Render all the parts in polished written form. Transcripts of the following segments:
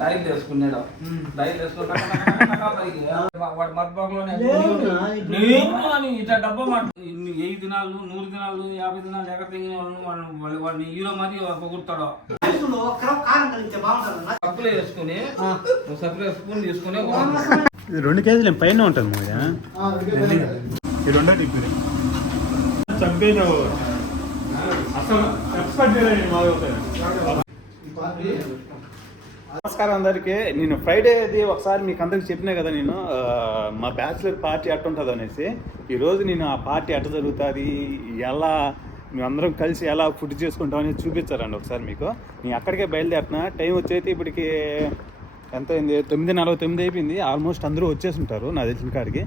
Dial వేసుకున్నాడు dial వాడు మర్బాబులోనే ఇట్లా డబ్బా మాట 8 దినాలు 100 దినాలు 50 దినాలు ఎక్కడ తెగిన వాళ్ళు వాడిని హీరో మరి పొగుడతాడు కప్పులు వేసుకుని సపరేట్ స్పూన్ తీసుకుని 2 కేజీలు పైన ఉంటుంది చంపేను అసలు నమస్కారం అందరికీ. నేను ఫ్రైడేది ఒకసారి మీకు అందరికి చెప్పినా కదా, నేను మా బ్యాచిలర్ పార్టీ అట్ట ఉంటుంది అనేసి. ఈరోజు నేను ఆ పార్టీ అట్ట జరుగుతుంది, ఎలా మేమందరం కలిసి ఎలా ఫుడ్ చేసుకుంటాం అనేది చూపించారండి ఒకసారి మీకు. నేను అక్కడికే బయలుదేరుతున్నా. టైం వచ్చైతే ఇప్పటికి ఎంత అయింది, 9:49 అయిపోయింది. ఆల్మోస్ట్ అందరూ వచ్చేసి ఉంటారు నా తెలిసిన కాడికి.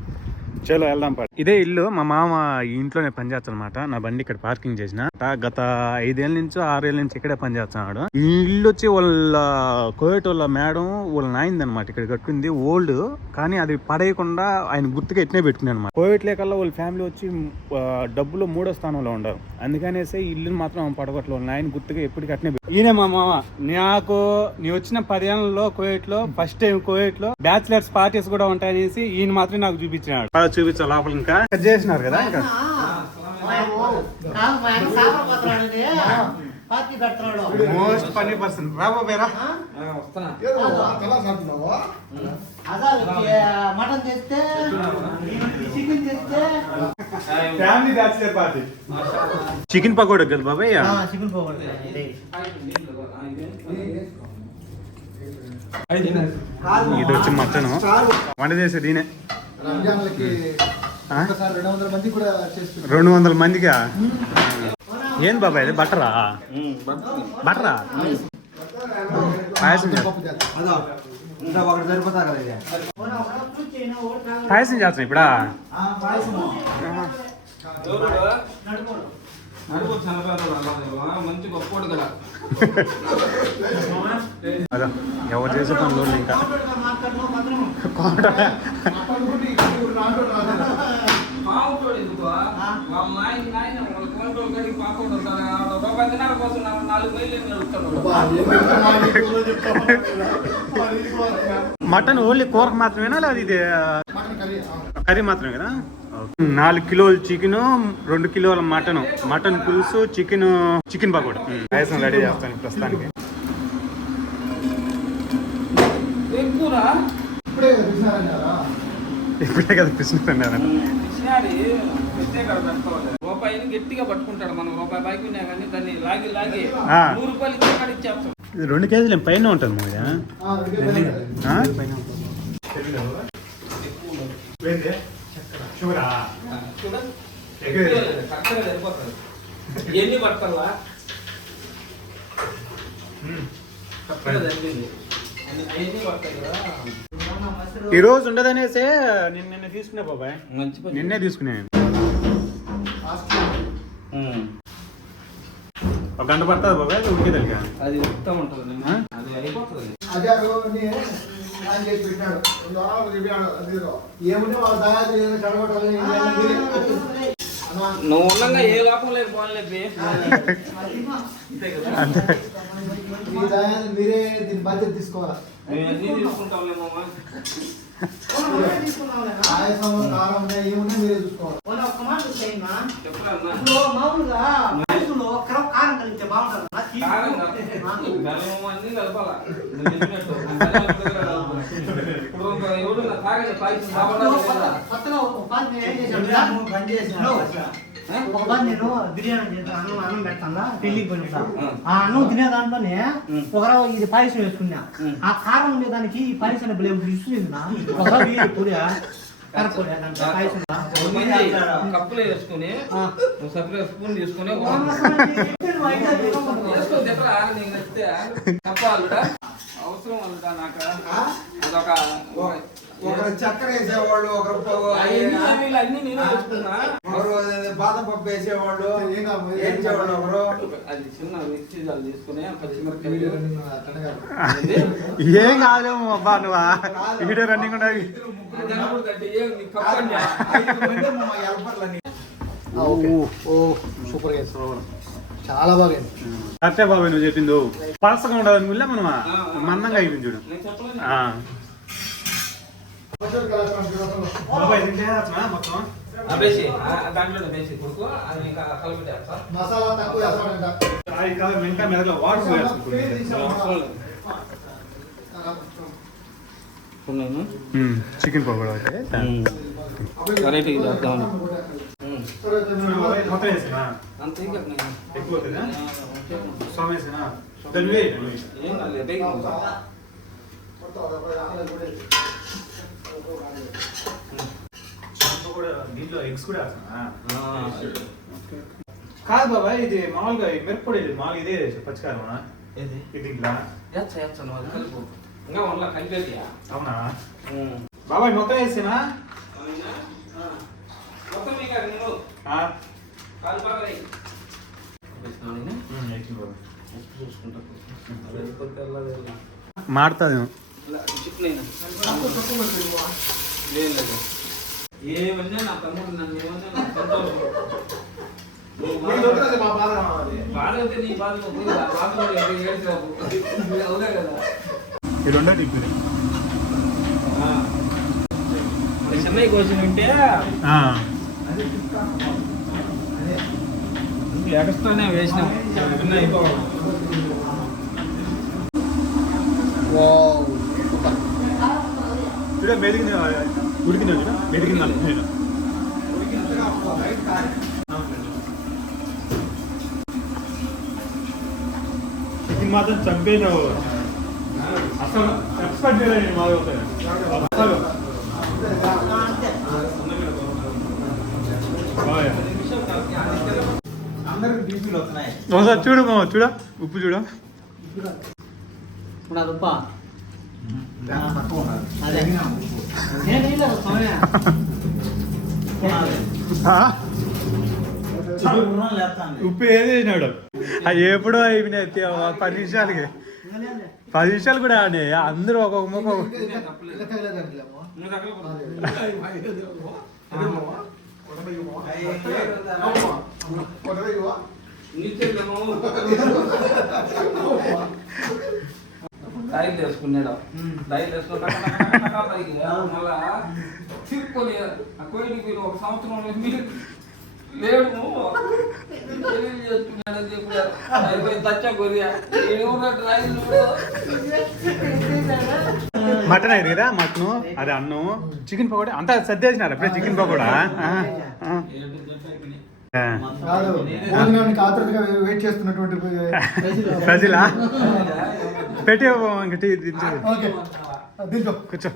చలో వెళ్దాం పాటు. ఇదే ఇల్లు, మా మామ ఈ ఇంట్లోనే పనిచేస్తాను అనమాట. నా బండి ఇక్కడ పార్కింగ్ చేసిన. గత 5 ఏళ్ళ నుంచి 6 ఏళ్ళ నుంచి ఇక్కడే పనిచేస్తున్నాడు. ఈ ఇల్లు వచ్చి వాళ్ళ కోయట్ వాళ్ళ మేడం వాళ్ళ నాయింది అనమాట. ఇక్కడ కట్టింది ఓల్డ్, కానీ అది పడేయకుండా ఆయన గుర్తుగా ఎట్నే పెట్టుకున్నాను అనమాట. కోయట్ లేకల్లా వాళ్ళ ఫ్యామిలీ వచ్చి డబ్బులో 3వ స్థానంలో ఉండరు. అందుకనేసి ఈ ఇల్లుని మాత్రం పడగొట్టలు వాళ్ళ నాయన గుర్తుగా ఎప్పటికీ అట్నే. ఈయన మా మామ. నాకు నీ వచ్చిన 10 ఏళ్లలో కోయట్ లో ఫస్ట్ టైం కోయట్ లో బ్యాచిలర్స్ పార్టీస్ కూడా ఉంటాయనేసి ఈయన మాత్రం నాకు చూపించినాడు. చూపించా లోపల ఇంకా చేసినారు కదా. ఇంకా మోస్ట్ ఫన్నీ పర్సన్ రాబోయేరా మటన్ చేస్తే family bachelor party. Chicken pakoda కదా బాబాయ్. చికెన్ పకోడా ఇది వచ్చి మటన్ వంట చేసేది ఈయనే. 200 మందికా? ఏం బాబాయ్ ఇది బట్టరా? బట్టరా పాయసం పాయసం చేస్తాం ఇప్పుడా? మంచి గొప్పోడు కదా. అదా ఎవరు చేసే పనులు ఇంకా మటన్ ఓన్లీ కూరకు మాత్రమేనా లేదా ఇది కర్రీ మాత్రమే కదా? 4 కిలోలు చికెన్, 2 కిలోల మటన్ పులుసు, చికెన్ పకోడా. పాయసం రెడీ చేస్తాను ప్రస్తుతానికి. ఇప్పుడే కదా పిసినారు. రూపాయిని గట్టిగా పట్టుకుంటాడు. మనం రూపాయి బైక్ ఉన్నా కానీ దాన్ని లాగి 100 రూపాయలు ఇచ్చేస్తాం. 2 కేజీలు పైన ఉంటుంది మరి. ఎన్ని పడతావా? ఈ రోజు ఉండదనేసే నిన్న తీసుకున్నా బాబాయ్. నిన్నే తీసుకున్నాను. 1 గంట పడుతుంది బాబాయ్ ఉడికేదానికి. అది ఉడుకుతా ఉంటుంది, అది అయిపోతుంది. నువ్వు ఉండగా ఏ లోపం లేదు పోలేదు. మీరే దీని బాధ్యత తీసుకోవాలా? తీసుకుంటాంలేమో. ఏమున్నా మీరే చూసుకోవాలి. మామూలుగా కారం కలిగితే బాగుంటుంది. ఒకసారి నేను బిర్యానీ చేస్తాను, అన్నం పెడతాను, పెళ్లికి పోయినా ఆ అన్నం తినే దాంట్లోనే ఒకరా ఇది పాయసం వేసుకున్నా. ఆ కారం ఉండేదానికి ఈ పాయసం ఇస్తుంది. ఒకసారి కప్పులు వేసుకుని సపరేట్ స్పూన్ తీసుకుని అవసరం అల్లుడా నాకు. ఒకరు చక్కెర వేసేవాళ్ళు, ఒకరు అన్ని నేను వేసుకున్నా. బాదపప్పు వేసేవాళ్ళు, వేసేవాళ్ళు ఒకరు. అది చిన్న మిక్సీ జాలు తీసుకుని పచ్చిమిరపకాయలు. ఏం కాదేమో అబ్బా నువ్వా వీడియో రన్నింగ్ ఉండాలి. సూపర్ చాలా బాగా కరెక్టే బాబాయ్ నువ్వు చెప్పింది. పలసగా ఉండదు అనుకున్నా మనం మందంగా అయిపోయింది చూడు. నేను చెప్పలేదు. బాబాయ్ తింటే మొత్తం వేసి దాంట్లో వేసి కొడుకు అది ఇంకా కలపెట్టేస్తా. మసాలా తక్కువ వేస్తాడంట. ఇంకా మెదలో వాటర్ చికెన్ పకోడా అయితే వెరైటీ చేద్దామని మొత్తం వేసినా అంతే ఇంకా ఎక్కువ అవుతుందా? సోమేసినా ఏం కాలేదు. దీంట్లో ఎగ్స్ కూడా కాదు బాబాయ్, ఇది మామూలుగా మిరప్పొడి మామూలుగా ఇదే పచ్చికారం ఏది ఇది ఇట్లా వేస్తాను అది కలిపి ఇంకా వల్ల కలిపేది. అవునా బాబాయ్ మొత్తం వేసినా మొత్తం మీకు నేను కాలు బాగా చూసుకుంటా మాడుతుంది లేదు ఏమన్నా నా తమ్ముడు నన్ను ఏమన్నా నాకు సంతోషం. బాధ అయితే నీ బాధ అవునా కదా. ఈ రెండో టిప్పు చెన్నై కోసిన ఉంటే ఎగస్తూనే వేసినాం. చూడ మెదిగింది ఉడికింది చూడ మెదిగింది అనుకున్నాను. చికెన్ మాత్రం చంపేసావు అసలు. ఎక్స్పర్ట్ చేయలేదు మాది అవుతాయి అసలు. అందరికి బీపీలు వస్తున్నాయి. ఒకసారి చూడు మామ, చూడ ఉప్పు చూడ. ఉప్ప తక్కువ ఉన్నారు. అదే ఉప్పు ఏది వేసినాడు అది ఎప్పుడో అయిపోయినాయి 10 నిమిషాలకి. 10 నిమిషాలు కూడా ఆడినాయి. అందరూ ఒక్కొక్క ముఖ డైల్ వేసుకున్నాడు. డైల్ వేసుకున్నా మళ్ళా చిరుక్కొని ఆ కోయిడికి ఒక సంవత్సరం లేడు చేసుకున్నాడని చెప్పారు. తచ్చ కొరియా మటన్ అయింది కదా, మటను అది అన్నం చికెన్ పకోడా అంతా సర్దేసినారు అప్పుడే. చికెన్ పకోడా ఆతృతగా వెయిట్ చేస్తున్నటువంటి ప్రజలా పెట్టి దీంట్లో కూర్చో.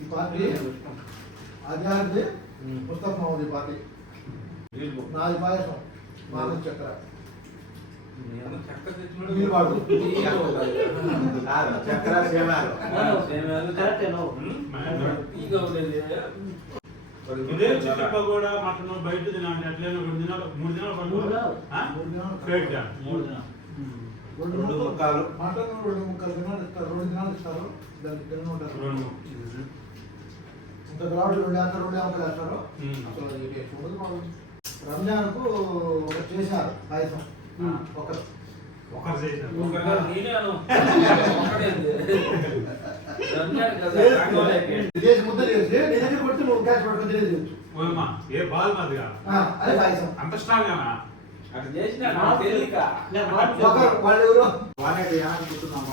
ఈ పార్టీ అధ్యాత్మి పుస్తకం ఉంది. పార్టీ నాది పాయసం నాలుగు చక్కెర చక్కెర సేవాలు చికెన్ పకోడా మటన్ బయట తినాలి. అట్లే 2 దినాలు 3 దినాలు 2 ముక్కలు మటన్ 2 ముక్కలు దినాలు ఇస్తారు. 2 దినాలు ఇస్తారు. దానికి తిన్న ఉంటారు. ఇంత గ్రౌండ్ 2 వేస్తారు, 2 ముక్కలు వేస్తారు. అసలు రంజాన్కు ఒకటి చేశారు పాయసం. ఒకరు ముద్ద చేసి నీ దగ్గర కొట్టి నువ్వు క్యాచ్ పట్టుకొని తెలియజేయచ్చు. ఏ బాల్ మాదిగా అదే పాయసం. అంత స్ట్రాంగ్ గానా అటు చేసిన తెలియక ఒకరు వాళ్ళు ఎవరు వాడేది అనుకుంటున్నాము.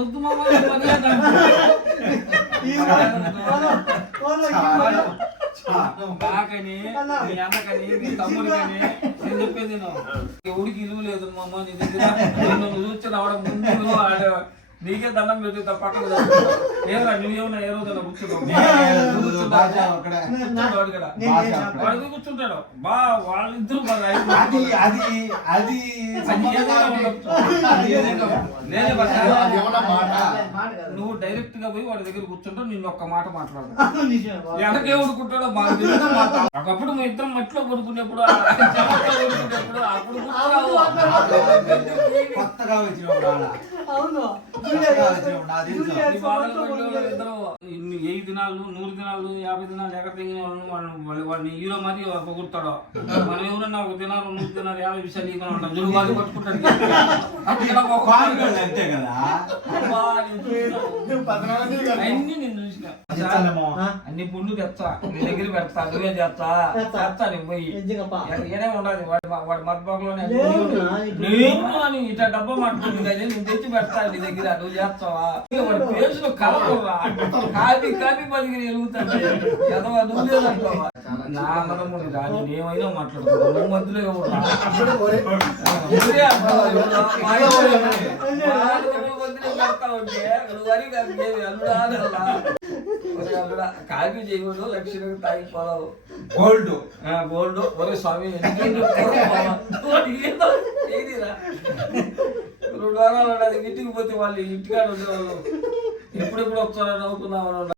వద్దు మామ నాకని మీ అన్నకని మీ తమ్ముడు కానీ నేను చెప్పేది ఎవడికి ఇల్లు లేదు మా అమ్మ నీ దగ్గర నువ్వు చూసి రావడం ముందు నీకే దండం పెట్టి పక్కన ఏమరా నువ్వేమన్నా ఏ రోజు కూర్చున్నావు బాగా అక్కడే. కూర్చుంటాడు ఇక్కడ వాడికి కూర్చుంటాడు బా వాళ్ళిద్దరు బాగా అది అది అది లేదు బా, అది ఏమన్నా మాట నువ్వు డైరెక్ట్ గా పోయి వాడి దగ్గర కూర్చుంటావు నిన్ను ఒక్క మాట మాట్లాడు నిజమే. వెనకే ఊరుకుంటాడో మాకు తెలియదు మాట్లాడు ఒకప్పుడు మీ ఇద్దరం మట్టిలో పడుకునేప్పుడు చెమటలో పడుకునేప్పుడు అప్పుడు కూర్చున్నావు. కొత్తగా వచ్చినప్పుడు ఆడ. అవును. కొత్తగా వచ్చినప్పుడు నాకు తెలుసు. ఈ బాధలు పడేవాళ్ళు ఇద్దరు ఇన్ని 10 దినాలు 100 దినాలు 50 దినాలు ఎక్కడ తెగిన వాడిని హీరో మరి పొగుడతాడు. మనం ఎవరన్నా 1 దినాలు 100 దినాలు 50 విషయాలు ఈకొని ఉంటాం జుడు బాధ పట్టుకుంటాడు పాల్గొండి అంతే కదా. అన్ని నేను చూసిన అన్ని పుండు తెచ్చా నీ దగ్గర పెడతా నువ్వే చేస్తా చేస్తా నేను పోయి నిజంగా ఏనే ఉండదు వాడి మద్బాగులోనే లేవునా? నేను అని ఇట్లా డబ్బా మాట్లాడుతుంది కదా నేను తెచ్చి పెడతా నీ దగ్గర నువ్వు చేస్తావా ఇక వాడి పేసులో కలవరా కాపీ కాపీ పదికి ఎలుగుతాడు ఎదవా నువ్వు లేదంటావా నా మనము రాని నేమైనా మాట్లాడుతున్నా నువ్వు మధ్యలో ఎవరు కాపీ చేయకూడదు లక్ష్యంగా తాగిపోదావు గోల్డ్ గోల్డ్ ఒరే స్వామి 2 వారాలు ఇంటికి పోతే వాళ్ళు ఇంటికాడ ఉండేవాళ్ళు ఎప్పుడెప్పుడు వస్తారని నవ్వుకున్నామని